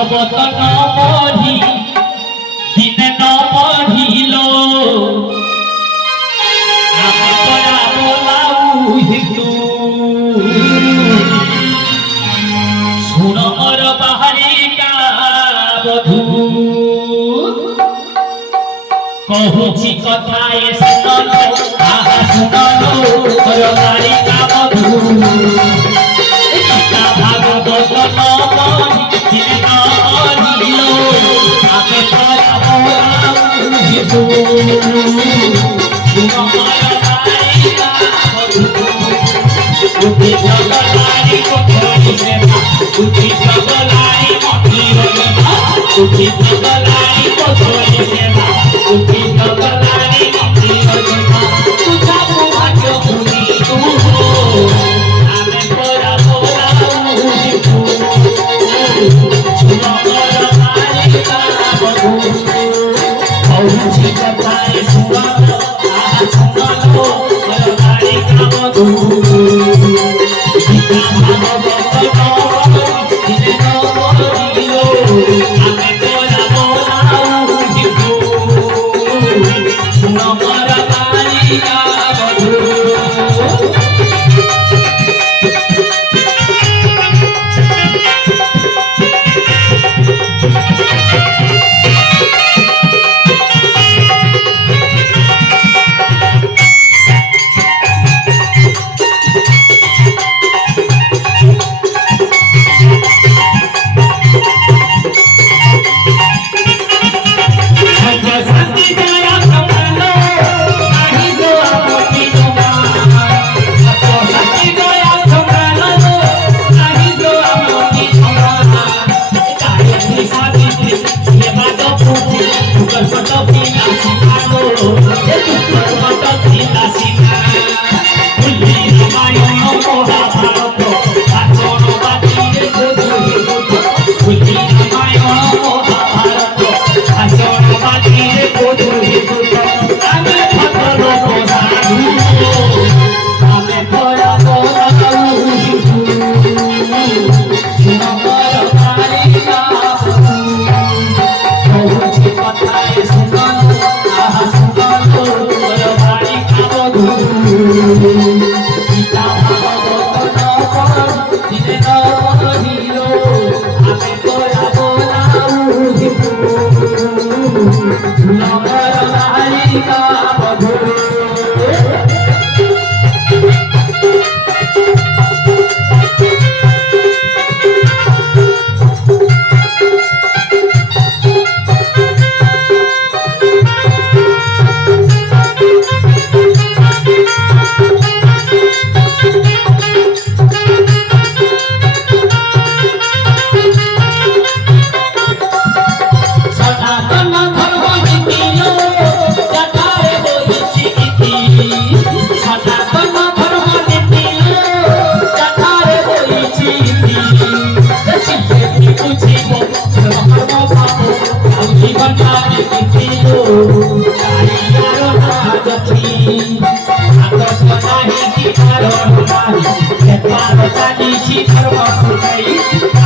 भागवत न पढ़ी दिने न पढ़िल आमे तोरा बोलाऊ हिंदू सुन मोर बाहरिका बधू कहूची कथा ए सुनलो आहा सुनलो मोर बाहरिका बधू गीता भागवत न पढ़ी दिने न पढ़िल आमे तोरा बोलाऊ हिंदू सुन मोर बाहरिका बधू बुद्धि जगलाई कोठरी सेवा बुद्धि जगलाई मती रहिबा बुद्धि जगलाई कोठरी सेवा बुद्धि जगलाई मती रहिबा तुझा भाग्य मुनि तू आमे तोरा बोलाऊ हिंदू सुन मोर बाहरिका बधू कहूची कथा ए सुनलो आहा सुनलो मोर बाहरिका बधू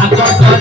Agora